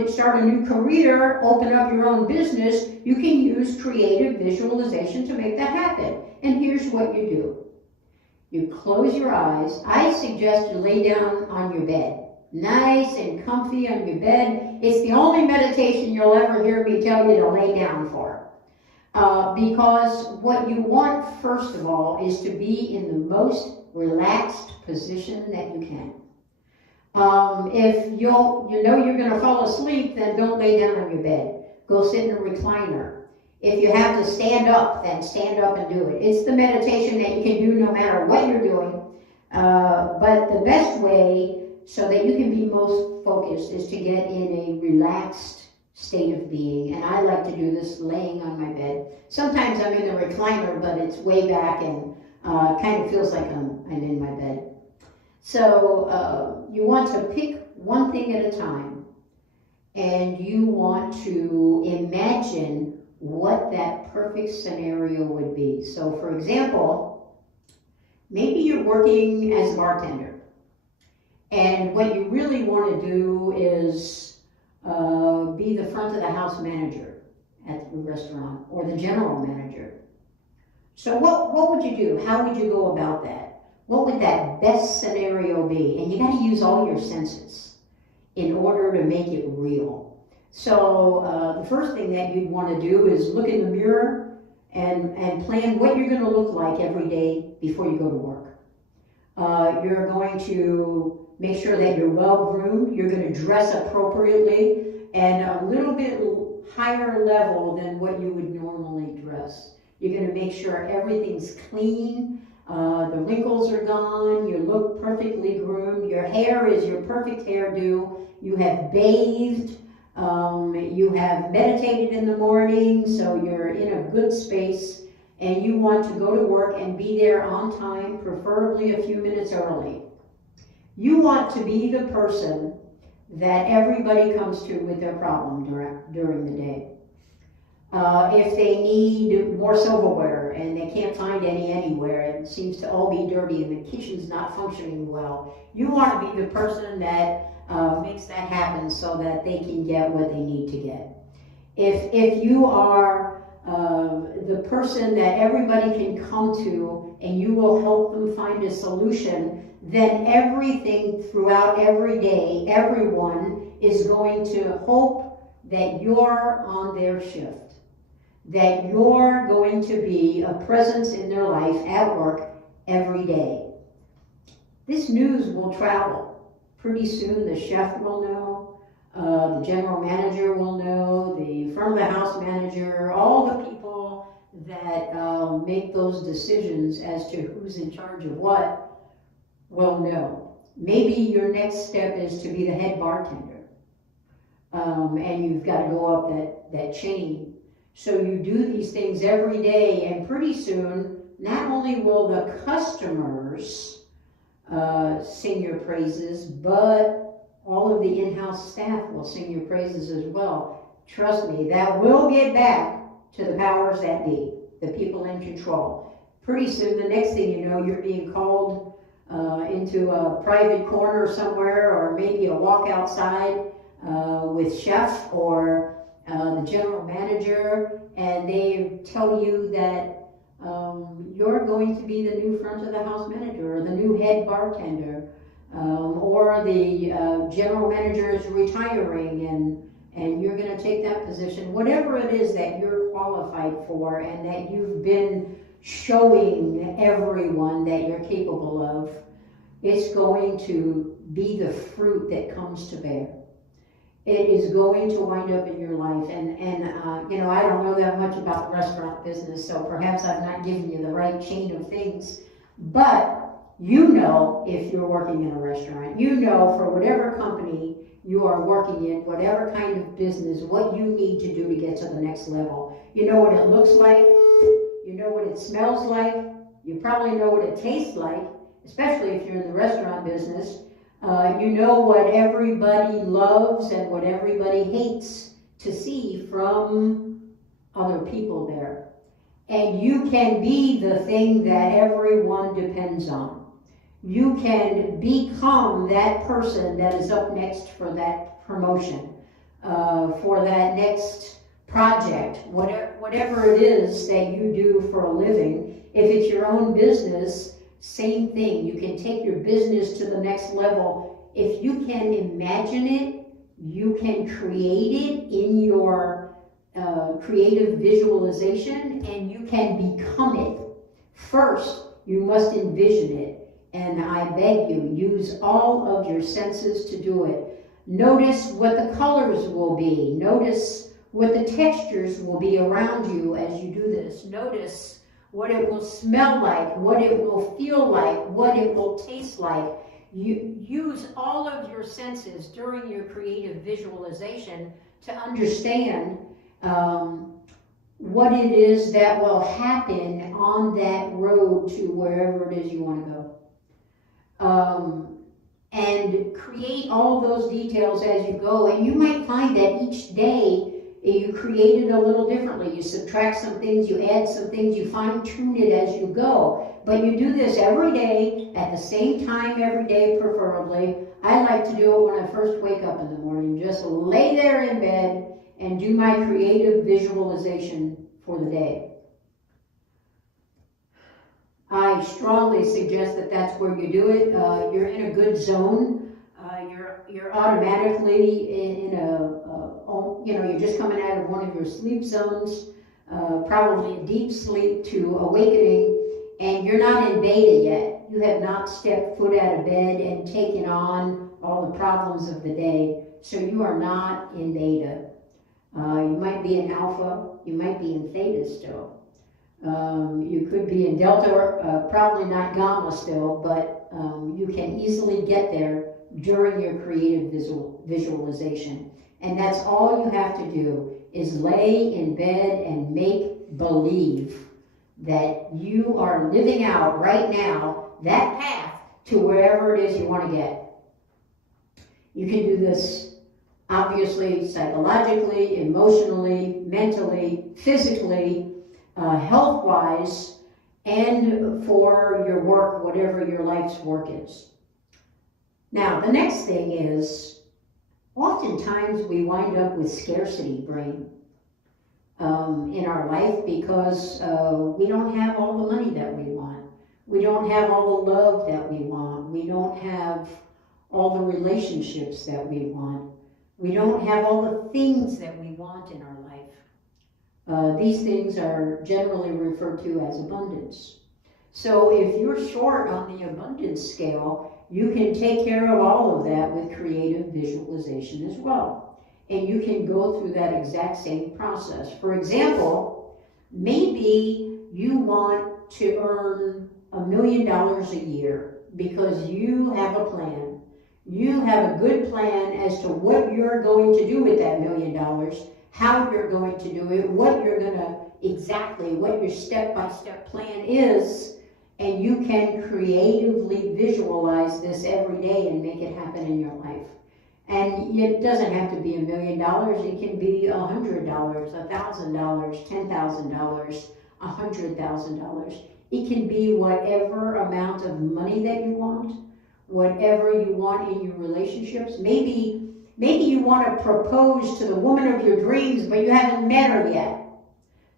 start a new career, open up your own business, you can use creative visualization to make that happen. And here's what you do. You close your eyes. I suggest you lay down on your bed. Nice and comfy on your bed. It's the only meditation you'll ever hear me tell you to lay down for. Because what you want, first of all, is to be in the most relaxed position that you can. If you know you're going to fall asleep, then don't lay down on your bed. Go sit in a recliner. If you have to stand up, then stand up and do it. It's the meditation that you can do no matter what you're doing. But the best way so that you can be most focused is to get in a relaxed state of being. And I like to do this laying on my bed. Sometimes I'm in the recliner, but it's way back and kind of feels like I'm in my bed. So you want to pick one thing at a time, and you want to imagine what that perfect scenario would be. So for example, maybe you're working as a bartender, and what you really want to do is be the front of the house manager at the restaurant, or the general manager. So what would you do? How would you go about that? What would that best scenario be? And you got to use all your senses in order to make it real. So the first thing that you'd want to do is look in the mirror and plan what you're going to look like every day before you go to work. You're going to make sure that you're well groomed. You're going to dress appropriately and a little bit higher level than what you would normally dress. You're going to make sure everything's clean, the wrinkles are gone, you look perfectly groomed, your hair is your perfect hairdo, you have bathed, you have meditated in the morning, so you're in a good space, and you want to go to work and be there on time, preferably a few minutes early. You want to be the person that everybody comes to with their problem during the day. If they need more silverware and they can't find any anywhere, it seems to all be dirty and the kitchen's not functioning well, you want to be the person that makes that happen so that they can get what they need to get. If you are the person that everybody can come to and you will help them find a solution, then everything throughout every day, everyone is going to hope that you're on their shift, that you're going to be a presence in their life at work every day. This news will travel. Pretty soon the chef will know, the general manager will know, the front of the house manager, all the people that make those decisions as to who's in charge of what will know. Maybe your next step is to be the head bartender, and you've got to go up that chain. So you do these things every day, and pretty soon, not only will the customers sing your praises, but all of the in-house staff will sing your praises as well. Trust me, that will get back to the powers that be, the people in control. Pretty soon, the next thing you know, you're being called into a private corner somewhere, or maybe a walk outside with chef or the general manager, and they tell you that you're going to be the new front of the house manager or the new head bartender, or the general manager is retiring and you're going to take that position. Whatever it is that you're qualified for and that you've been showing everyone that you're capable of, it's going to be the fruit that comes to bear. It is going to wind up in your life, and you know, I don't know that much about the restaurant business, so perhaps I've not given you the right chain of things, but you know, if you're working in a restaurant, you know, for whatever company you are working in, whatever kind of business, what you need to do to get to the next level. You know what it looks like, you know what it smells like, you probably know what it tastes like, especially if you're in the restaurant business. You know what everybody loves and what everybody hates to see from other people there. And you can be the thing that everyone depends on. You can become that person that is up next for that promotion, for that next project, whatever it is that you do for a living. If it's your own business, same thing. You can take your business to the next level. If you can imagine it, you can create it in your creative visualization, and you can become it. First, you must envision it, and I beg you, use all of your senses to do it. Notice what the colors will be. Notice what the textures will be around you as you do this. Notice what it will smell like, what it will feel like, what it will taste like. You use all of your senses during your creative visualization to understand what it is that will happen on that road to wherever it is you want to go. And create all those details as you go. And you might find that each day you create it a little differently. You subtract some things, you add some things, you fine tune it as you go. But you do this every day, at the same time every day preferably. I like to do it when I first wake up in the morning. Just lay there in bed and do my creative visualization for the day. I strongly suggest that that's where you do it. You're in a good zone. You're automatically in a you're just coming out of one of your sleep zones, probably a deep sleep to awakening, and you're not in beta yet. You have not stepped foot out of bed and taken on all the problems of the day, so you are not in beta. You might be in alpha, you might be in theta still. You could be in delta, probably not gamma still, but you can easily get there during your creative visualization. And that's all you have to do, is lay in bed and make believe that you are living out right now that path to wherever it is you want to get. You can do this obviously psychologically, emotionally, mentally, physically, health-wise, and for your work, whatever your life's work is. Now, the next thing is, oftentimes we wind up with scarcity brain in our life because we don't have all the money that we want. We don't have all the love that we want. We don't have all the relationships that we want. We don't have all the things that we want in our life. These things are generally referred to as abundance. So if you're short on the abundance scale, you can take care of all of that with creative visualization as well. And you can go through that exact same process. For example, maybe you want to earn $1 million a year because you have a plan. You have a good plan as to what you're going to do with that $1 million, how you're going to do it, what you're going to exactly, what your step-by-step plan is, and you can creatively visualize this every day and make it happen in your life. And it doesn't have to be $1 million. It can be $100, $1,000, $10,000, $100,000. It can be whatever amount of money that you want, whatever you want in your relationships. Maybe you want to propose to the woman of your dreams, but you haven't met her yet.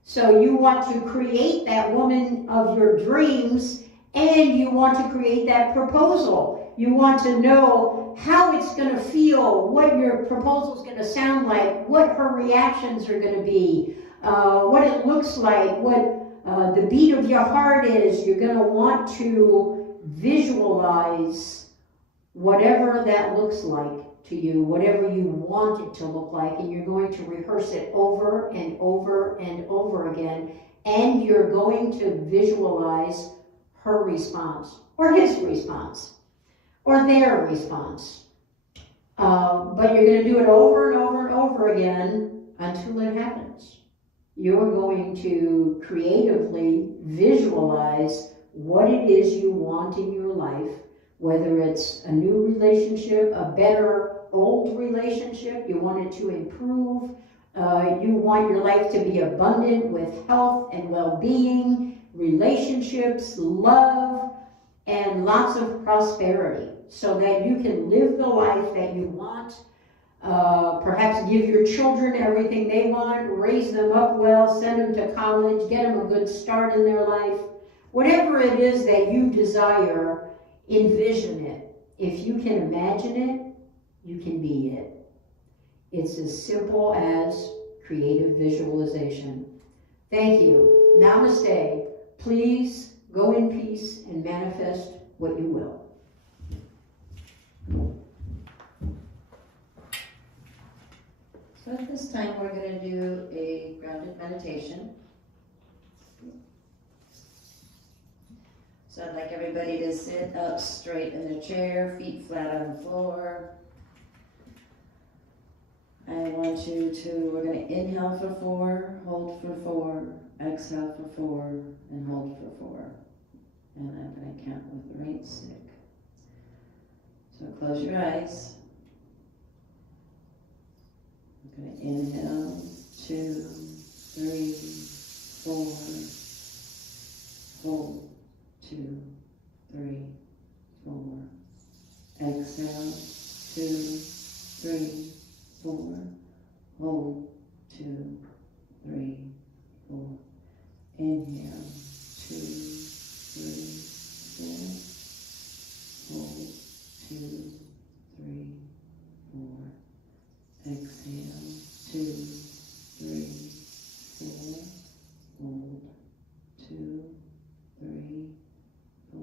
So you want to create that woman of your dreams, and you want to create that proposal. You want to know how it's going to feel, what your proposal is going to sound like, what her reactions are going to be, what it looks like, what the beat of your heart is. You're going to want to visualize whatever that looks like to you, whatever you want it to look like, and you're going to rehearse it over and over and over again, and you're going to visualize her response, or his response, or their response. But you're going to do it over and over and over again until it happens. You're going to creatively visualize what it is you want in your life, whether it's a new relationship, a better old relationship, you want it to improve, you want your life to be abundant with health and well-being, relationships, love, and lots of prosperity, so that you can live the life that you want, perhaps give your children everything they want, raise them up well, send them to college, get them a good start in their life. Whatever it is that you desire, envision it. If you can imagine it, you can be it. It's as simple as creative visualization. Thank you. Namaste. Please go in peace and manifest what you will. So at this time, we're going to do a grounded meditation. So I'd like everybody to sit up straight in their chair, feet flat on the floor. I want you to, we're going to inhale for 4, hold for 4, exhale for 4, and hold for 4. And I'm going to count with the right stick. So close your eyes. I'm going to inhale, 2, 3, 4, hold, 2, 3, 4, exhale, 2, 3, 4, hold, 2, 3, 4, inhale, 2, 3, 4, hold, 2, 3, 4, exhale, 2, 3, 4, hold, 2, 3, 4,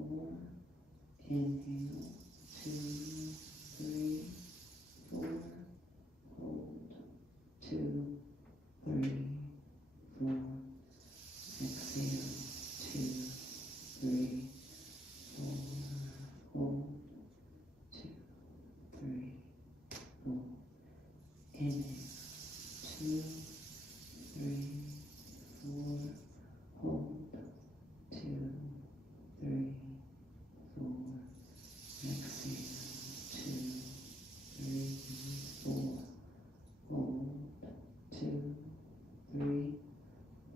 inhale, 2, 3, 4, hold, 2, 3, 4, exhale, 2, 3, 4, hold, 2, 3, 4, inhale, 2, 3, 4, hold, 2, 3, 4, exhale, 2, 3, 4, hold, 2, 3,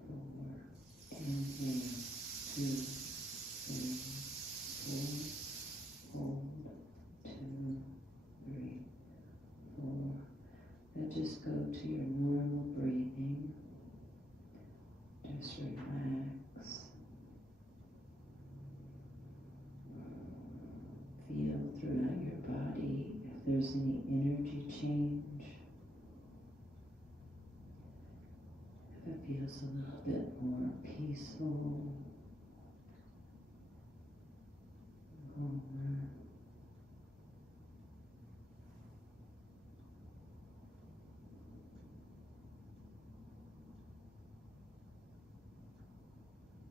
4, inhale, 2, 3, 4, hold, 2, 3, 4. Now just go to your normal breathing. Just relax. Feel throughout your body if there's any energy change. If it feels a little bit more peaceful. Calmer.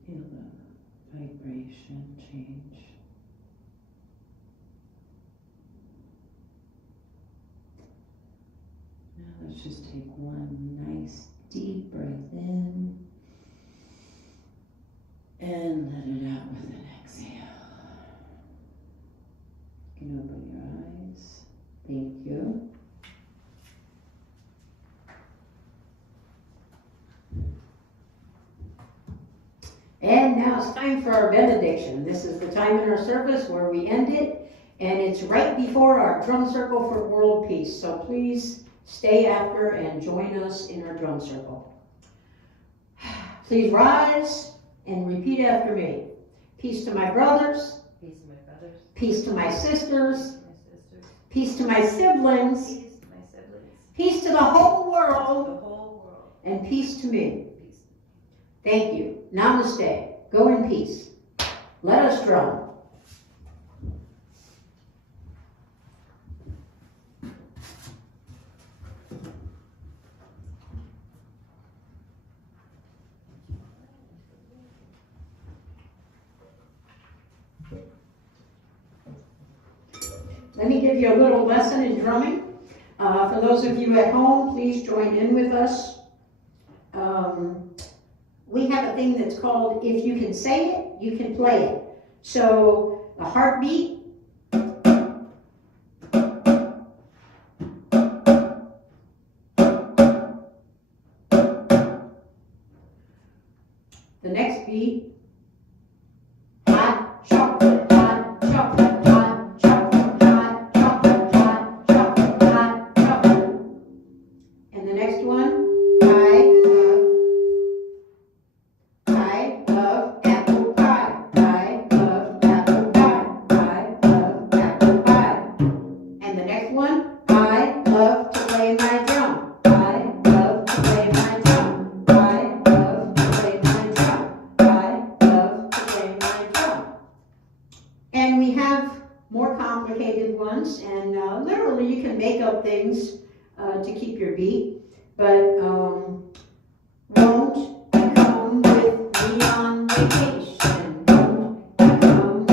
Feel the vibration change. Now let's just take one nice deep breath in and let it out with an exhale. You can open your eyes. Thank you. And now it's time for our benediction. This is the time in our service where we end it, and it's right before our drum circle for world peace. So please stay after and join us in our drum circle. Please rise and repeat after me. Peace to my brothers. Peace to my brothers. Peace to my sisters. My sisters. Peace to my siblings. Peace to my siblings. Peace to the whole The world. whole world. And peace to me. Peace. Thank you. Namaste. Go in peace. Let us drum. Let me give you a little lesson in drumming. For those of you at home, please join in with us. We have a thing that's called, if you can say it, you can play it. So a heartbeat. The next beat. Hot chocolate, hot chocolate, hot chocolate, hot chocolate, hot chocolate, hot chocolate. And the next one. I love apple pie. I love apple pie. I love apple pie. And the next one. I love to play my drum. I love to play my drum. I love to play my drum. I love to play my drum. And we have more complicated ones, and literally you can make up things to keep your beat. But won't you come with me on vacation? Won't you come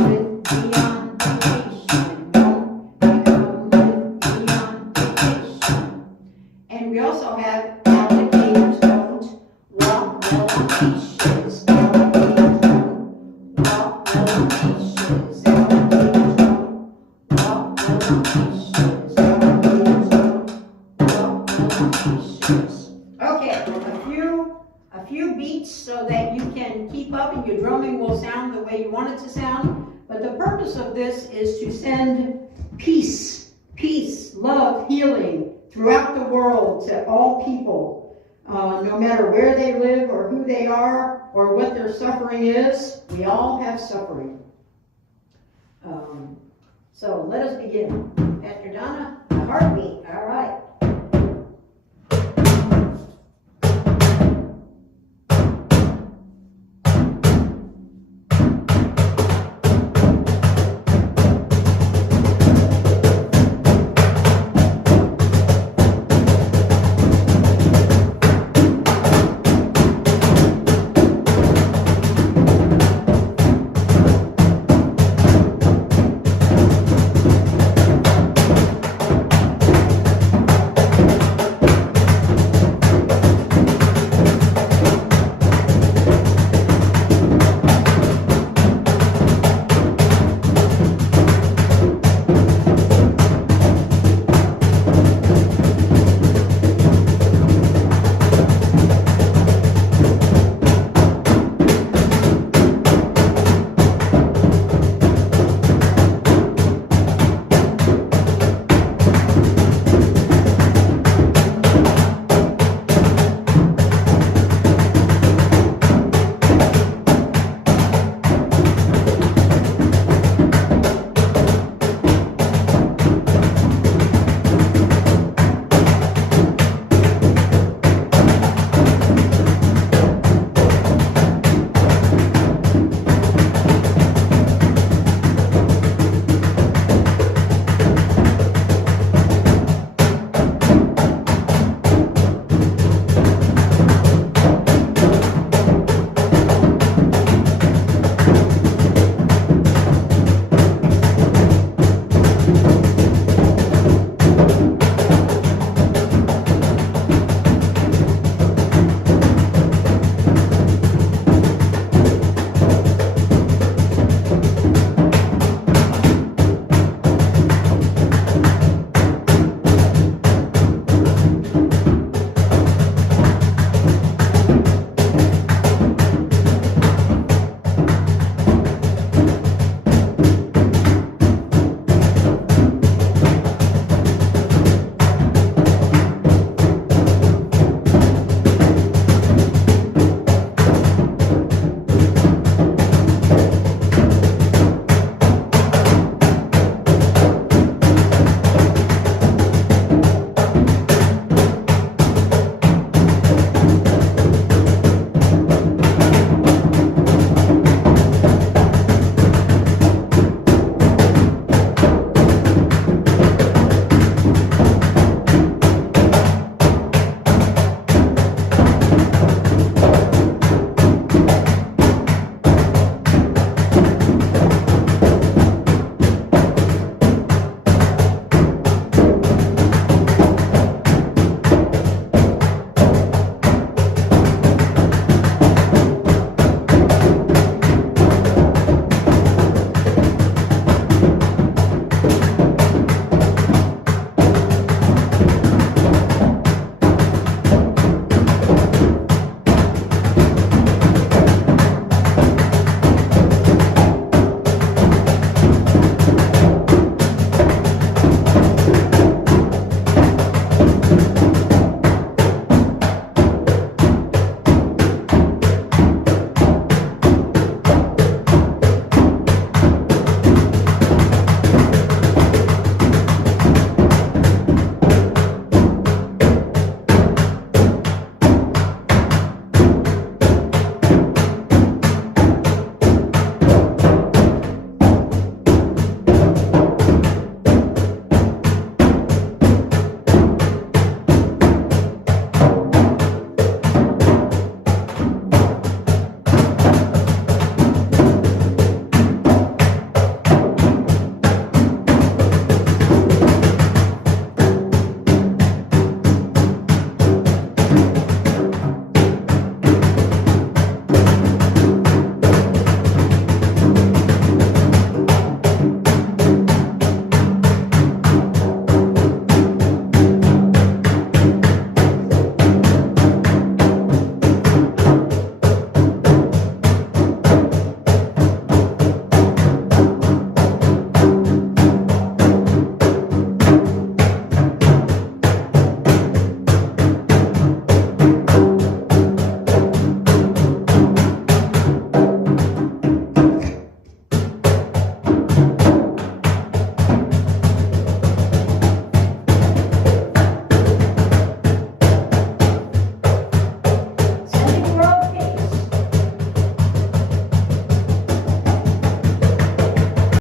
can keep up and your drumming will sound the way you want it to sound. But the purpose of this is to send peace, love, healing throughout the world to all people, no matter where they live or who they are or what their suffering is. We all have suffering. So let us begin. Pastor Donna, a heartbeat. All right.